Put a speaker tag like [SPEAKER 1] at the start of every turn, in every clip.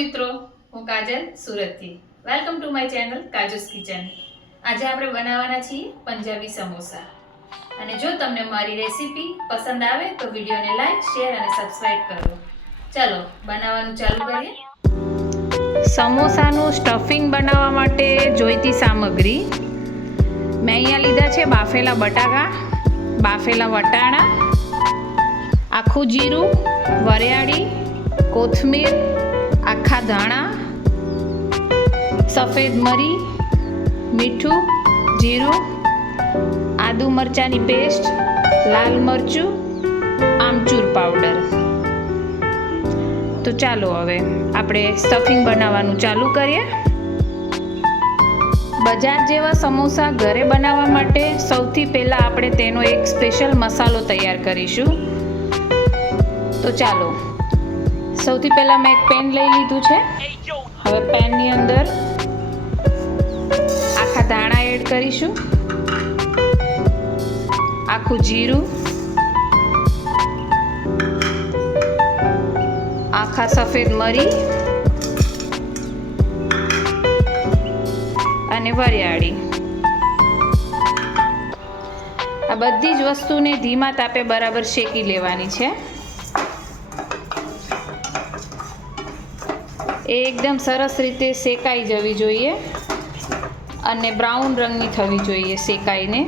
[SPEAKER 1] મિત્રો, હું કાજલ સુરતથી. Welcome to my channel Kaju's kitchen આજે આપણે બનાવવાના છીએ પંજાબી સમોસા. અને જો તમને મારી રેસીપી પસંદ આવે તો વિડીયોને લાઈક, શેર અને સબસ્ક્રાઇબ કરો. ચાલો, બનાવવાનું ચાલુ કરીએ. સમોસાનું સ્ટફિંગ બનાવવા માટે જોઈતી સામગ્રી. મેં અહીંયા લીધા છે બાફેલા બટાકા, બાફેલા વટાણા, આખું જીરું, વરિયાળી, કોથમીર આખા ધાણા, સફેદ મરી, મીઠું, જીરું, આદુ મરચાંની પેસ્ટ, લાલ મરચું, આમચૂર પાવડર. તો ચાલો હવે આપણે સ્ટફિંગ બનાવવાનું ચાલુ કરીએ. બજાર જેવા સમોસા ઘરે બનાવવા માટે સૌથી પહેલાં આપણે તેનો એક સ્પેશિયલ મસાલો તૈયાર કરીશું. તો ચાલો સૌથી પહેલાં મેં એક પેન લઈ લીધું છે. હવે પેનની અંદર આખા ધાણા એડ કરીશું. આખું જીરું. આખા સફેદ મરી. અને વરિયાળી. આ બધી જ વસ્તુને ધીમા તાપે બરાબર શેકી લેવાની છે. એ એકદમ સરસ રીતે શેકાઈ જવી જોઈએ અને બ્રાઉન રંગની થવી જોઈએ શેકાઈને.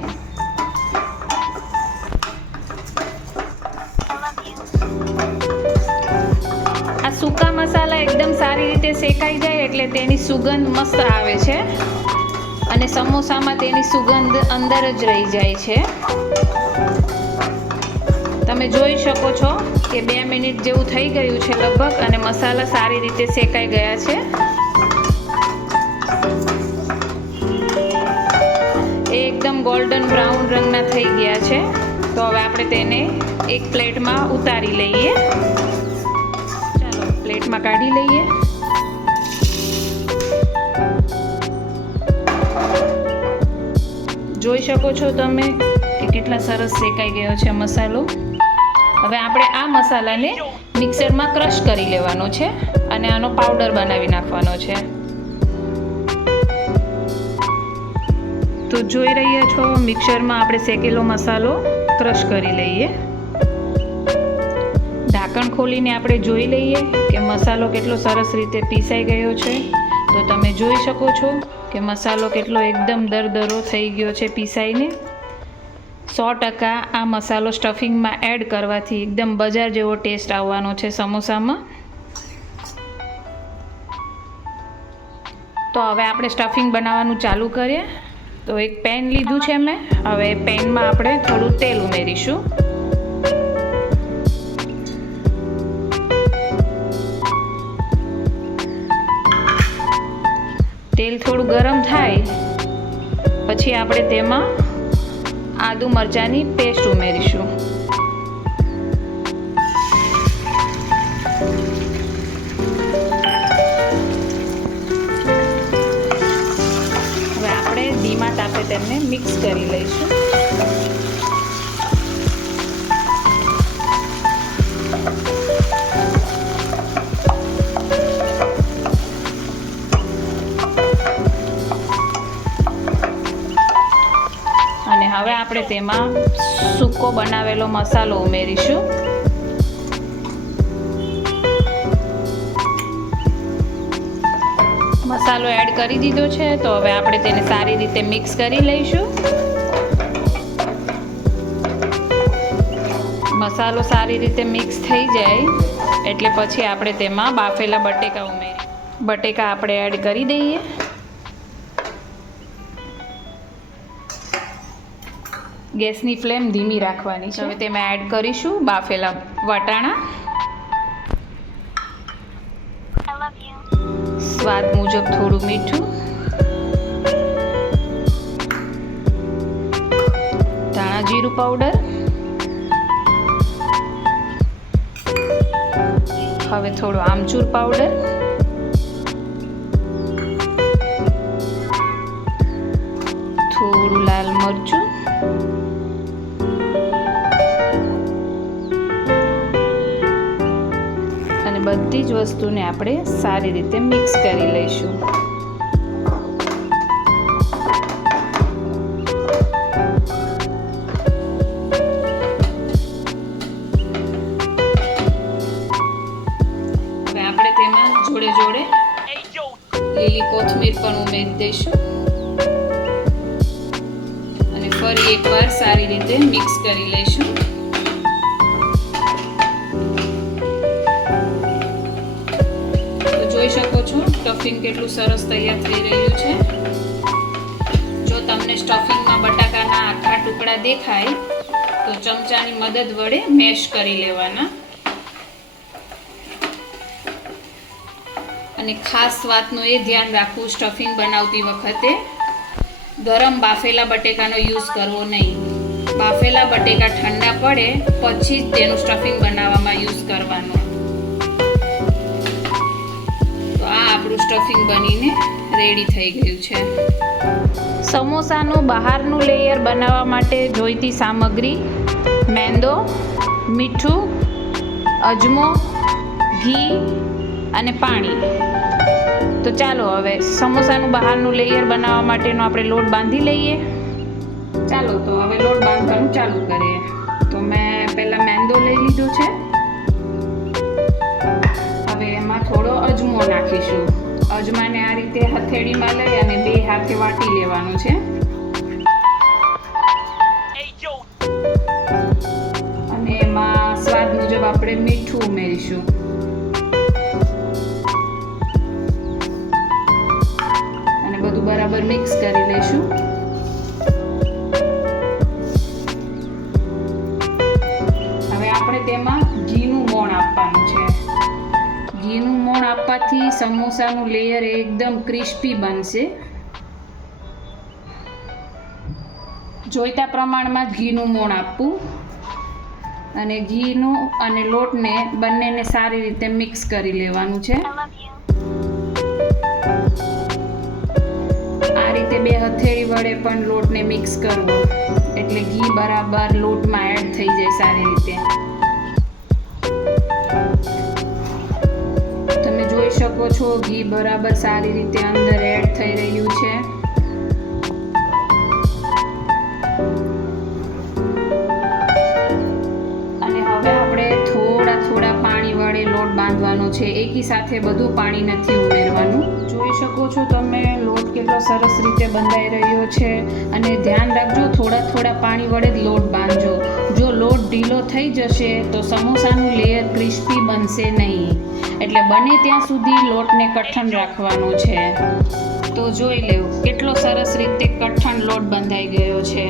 [SPEAKER 1] આ સૂકા મસાલા એકદમ સારી રીતે શેકાઈ જાય એટલે તેની સુગંધ મસ્ત આવે છે અને સમોસામાં તેની સુગંધ અંદર જ રહી જાય છે. તમે જોઈ શકો છો કે બે મિનિટ જેવું થઈ ગયું છે લગભગ અને મસાલા સારી રીતે શેકાઈ ગયા છે. એ એકદમ ગોલ્ડન બ્રાઉન રંગના થઈ ગયા છે. તો હવે આપણે તેને એક પ્લેટમાં ઉતારી લઈએ. ચાલો, પ્લેટમાં કાઢી લઈએ. જોઈ શકો છો તમે કે કેટલા સરસ શેકાઈ ગયો છે મસાલો. હવે આપણે આ મસાલાને મિક્સરમાં ક્રશ કરી લેવાનો છે અને આનો પાવડર બનાવી નાખવાનો છે. તો જોઈ રહ્યા છો, મિક્સરમાં આપણે શેકેલો મસાલો ક્રશ કરી લઈએ. ઢાંકણ ખોલીને આપણે જોઈ લઈએ કે મસાલો કેટલો સરસ રીતે પીસાઈ ગયો છે. તો તમે જોઈ શકો છો કે મસાલો કેટલો એકદમ દરદરો થઈ ગયો છે પીસાઈને. સો ટકા આ મસાલો સ્ટફિંગમાં એડ કરવાથી એકદમ બજાર જેવો ટેસ્ટ આવવાનો છે સમોસામાં. તો હવે આપણે સ્ટફિંગ બનાવવાનું ચાલુ કરીએ. તો એક પેન લીધું છે મેં. હવે પેનમાં આપણે થોડું તેલ ઉમેરીશું. તેલ થોડું ગરમ થાય. પછી આપણે તેમાં આદુ મરચાંની પેસ્ટ ઉમેરીશું. હવે આપણે ધીમા તાપે તેમને મિક્સ કરી લઈશું. હવે આપણે તેમાં સૂકો બનાવેલો મસાલો ઉમેરીશું. મસાલો એડ કરી દીધો છે, તો હવે આપણે તેને સારી રીતે મિક્સ કરી લઈશું. મસાલો સારી રીતે મિક્સ થઈ જાય, એટલે પછી આપણે તેમાં બાફેલા બટેકા ઉમેરી બટેકા આપણે એડ કરી દઈએ. ગેસની ફ્લેમ ધીમી રાખવાની છે. હવે તેમાં એડ કરીશું બાફેલા વટાણા. સ્વાદ મુજબ થોડું મીઠું. ધાણા જીરું પાવડર હવે થોડું આમચૂર પાવડર થોડું લાલ મરચું. બધી જ વસ્તુને આપણે સારી રીતે મિક્સ કરી લઈશું. જોઈ શકો છો. સ્ટફિંગ કેટલું સરસ તૈયાર થઈ રહ્યું છે. જો તમને સ્ટફિંગમાં બટાકાના આખા ટુકડા દેખાય, તો ચમચાની મદદ વડે મેશ કરી લેવાના. અને ખાસ વાતનું એ ધ્યાન રાખવું સ્ટફિંગ બનાવતી વખતે ગરમ બાફેલા બટેકાનો યુઝ કરવો નહીં. બાફેલા બટેકા ઠંડા પડે, પછી જ તેનું સ્ટફિંગ બનાવવામાં યુઝ કરવાનું. આ આપણું સ્ટફિંગ બનીને રેડી થઈ ગયું છે. સમોસાનું બહારનું લેયર બનાવવા માટે જોઈતી સામગ્રી મેંદો મીઠું અજમો ઘી અને પાણી. તો ચાલો હવે સમોસાનું બહારનું લેયર બનાવવા માટેનો આપણે લોટ બાંધી લઈએ. ચાલો તો હવે લોટ બાંધવાનું ચાલુ કરીએ. તો મેં પહેલાં મેંદો લઈ લીધો છે. હવે એમાં થોડો અજમો નાખીશું અજમાને આ રીતે હથેળીમાં લઈ અને બે હાથે વાટી લેવાનું છે. અને એમાં સ્વાદ મુજબ આપણે મીઠું ઉમેરીશું. અને બધું બરાબર મિક્સ કરી મોણ સમોસાનું લેયર એકદમ ક્રિસ્પી બનશે. જોઈતા પ્રમાણમાં ઘીનું મોણ આપવું. અને ઘીનું અને લોટને બંનેને સારી રીતે મિક્સ કરી લેવાનું છે. આ રીતે બે હથેળી વડે પણ લોટને મિક્સ કરવો. એટલે ઘી બરાબર લોટમાં એડ થઈ જાય સારી રીતે. જોઈ શકો છો ઘી બરાબર સારી રીતે અંદર એડ થઈ રહ્યું છે. અને હવે આપણે થોડા થોડા પાણી વડે લોટ બાંધવાનો છે. એકી સાથે બધું પાણી નથી ઉમેરવાનું. જોઈ શકો છો તમે લોટ કેટલો સરસ રીતે બંધાઈ રહ્યો છે. અને ધ્યાન રાખજો, થોડા થોડા પાણી વડે જ લોટ બાંધજો. જો લોટ ઢીલો થઈ જશે તો સમોસાનું લેયર ક્રિસ્પી બનશે નહીં. એટલે બને ત્યાં સુધી લોટને કઠણ રાખવાનો છે. તો જોઈ લેવું, કેટલો સરસ રીતે કઠણ લોટ બંધાઈ ગયો છે.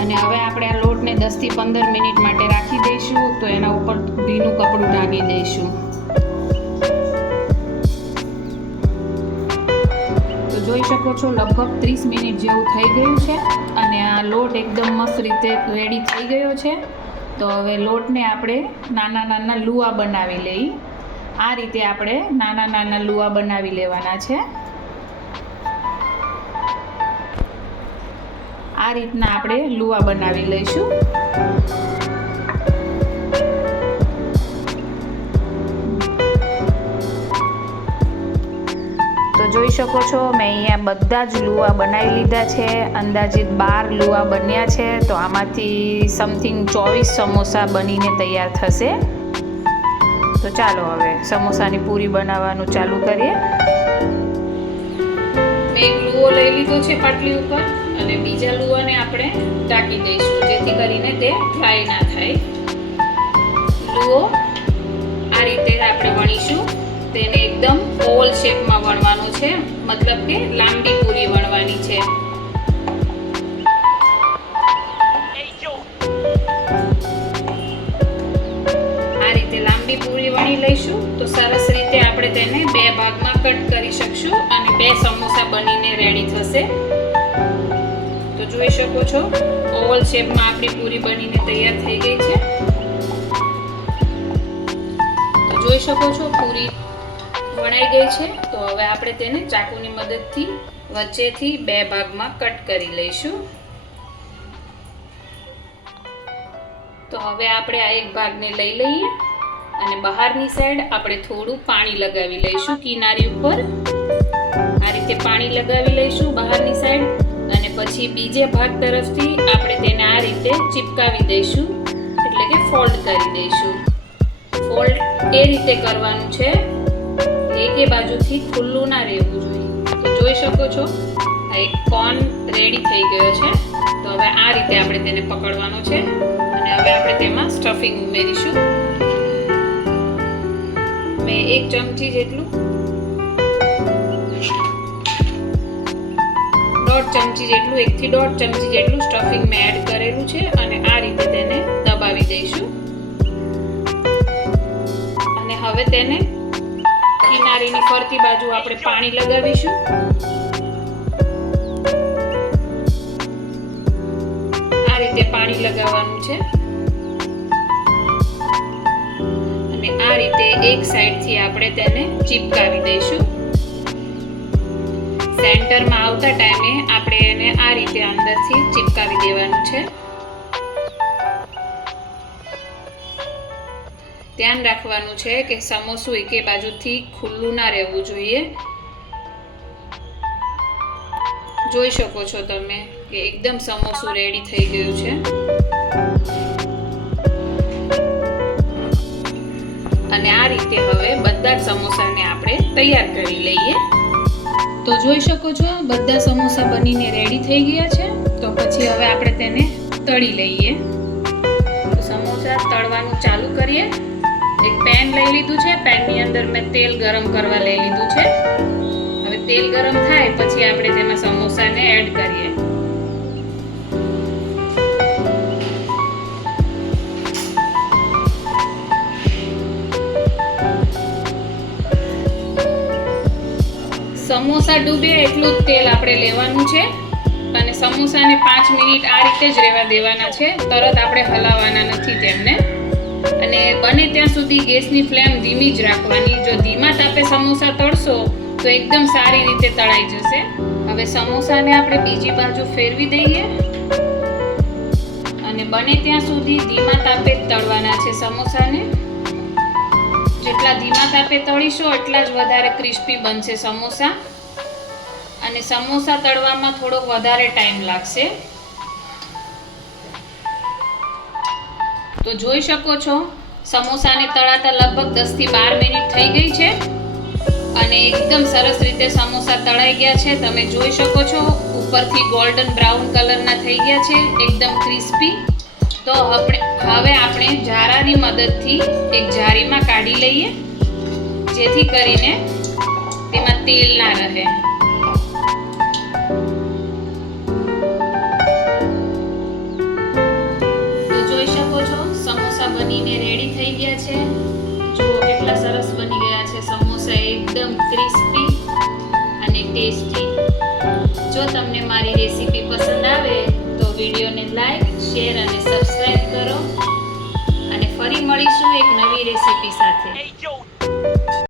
[SPEAKER 1] અને હવે આપણે આ લોટને દસથી પંદર મિનિટ માટે રાખી દઈશું, તો એના ઉપર ભીનું કપડું ઢાંકી દઈશું. તો જોઈ શકો છો, લગભગ ત્રીસ મિનિટ જેવું થઈ ગયું છે અને આ લોટ એકદમ મસ્ત રીતે રેડી થઈ ગયો છે. તો હવે લોટને આપણે નાના નાના લુવા બનાવી લઈ આ રીતે આપણે નાના નાના લુવા બનાવી લેવાના છે. આ રીતના આપણે લુવા બનાવી લઈશું. તો જોઈ શકો છો, મેં અહીંયા બધા જ લુવા બનાવી લીધા છે. અંદાજિત બાર લુવા બન્યા છે. તો આમાંથી સમથિંગ ચોવીસ સમોસા બનીને તૈયાર થશે. તો ચાલો હવે સમોસાની પૂરી બનાવવાનું ચાલુ કરીએ. મેં લુઓ લઈ લીધો છે પાટલી ઉપર અને બીજા લુવાને આપણે ઢાંકી દઈશું, જેથી કરીને તે ફ્રાય ના થાય. લુઓ આ રીતે આપણે વણીશું. તેને એકદમ ઓવલ શેપમાં વણવાનો છે, મતલબ કે લાંબી પૂરી વણવાની છે. લાંબી પૂરી લઈશું. તો સરસ રીતે આપણે તેને બે ભાગમાં કટ કરી શકશું અને બે સમોસા બનીને રેડી થશે. તો જોઈ શકો છો ઓવલ શેપમાં આપણી પૂરી બનીને તૈયાર થઈ ગઈ છે. તો જોઈ શકો છો, પૂરી વણાઈ ગઈ છે. તો હવે આપણે તેને ચાકુની મદદથી વચ્ચેથી બે ભાગમાં કટ કરી લઈશું. તો હવે આપણે આ એક ભાગને લઈ લઈએ. અને બહારની સાઈડ આપણે થોડું પાણી લગાવી લઈશું કિનારી ઉપર. આ રીતે પાણી લગાવી લઈશું બહારની સાઈડ અને પછી બીજે ભાગ તરફથી આપણે તેને આ રીતે ચિપકાવી દઈશું. એટલે કે ફોલ્ડ કરી દઈશું. ફોલ્ડ એ રીતે કરવાનું છે. એકે બાજુથી ખુલ્લું ના રહેવું જોઈએ. જોઈ શકો છો, આ એક કોન રેડી થઈ ગયો છે. તો હવે આ રીતે આપણે તેને પકડવાનો છે. અને હવે આપણે તેમાં સ્ટફિંગ ઉમેરીશું. મેં એક ચમચી જેટલું દોઢ ચમચી જેટલું, એકથી દોઢ ચમચી જેટલું સ્ટફિંગ મેં એડ કરેલું છે અને આ રીતે તેને દબાવી દઈશું. અને હવે તેને કિનારીની ફરતી બાજુ આપણે પાણી લગાવીશું. આ રીતે પાણી લગાવવાનું છે. આ રીતે એક સાઈડથી આપણે તેને ચિપકાવી દઈશું. સેન્ટરમાં આવતા ટાઈમે આપણે એને આ રીતે અંદરથી ચિપકાવી દેવાનું છે. ધ્યાન રાખવાનું છે કે સમોસું એકે બાજુથી ખુલ્લું ના રહેવું જોઈએ. જોઈ શકો છો તમે કે એકદમ સમોસું રેડી થઈ ગયું છે. જ સમોસાને આપણે તૈયાર કરી લઈએ. તો જોઈ શકો છો, બધા સમોસા બનીને રેડી થઈ ગયા છે. તો પછી હવે આપણે તેને તળી લઈએ. તો સમોસા તળવાનું ચાલુ કરીએ. એક પેન લઈ લીધું છે. પેનની અંદર મેં તેલ ગરમ કરવા લઈ લીધું છે. હવે તેલ ગરમ થાય, પછી આપણે તેમાં સમોસા ડૂબે એટલું જ તેલ આપણે લેવાનું છે. અને સમોસાને પાંચ મિનિટ આ રીતે જ રહેવા દેવાના છે. તરત આપણે હલાવવાના નથી તેમને. અને બને ત્યાં સુધી ગેસની ફ્લેમ ધીમી જ રાખવાની. જો ધીમા તાપે સમોસા તળશો, તો એકદમ સારી રીતે તળાઈ જશે. હવે સમોસાને આપણે બીજી બાજુ ફેરવી દઈએ. અને બને ત્યાં સુધી ધીમા તાપે તળવાના છે સમોસાને. જેટલા ધીમા તાપે તળીશો, એટલા જ વધારે ક્રિસ્પી બનશે સમોસા. અને સમોસા તળવામાં થોડોક વધારે ટાઈમ લાગશે. તો જોઈ શકો છો, સમોસાને તળાતા લગભગ દસથી બાર મિનિટ થઈ ગઈ છે. અને એકદમ સરસ રીતે સમોસા તળાઈ ગયા છે. તમે જોઈ શકો છો, ઉપરથી ગોલ્ડન બ્રાઉન કલરના થઈ ગયા છે, એકદમ ક્રિસ્પી તો આપણે, હવે આપણે જારાની મદદથી એક જારીમાં કાઢી લઈએ, જેથી કરીને તેમાં તેલ ના રહે.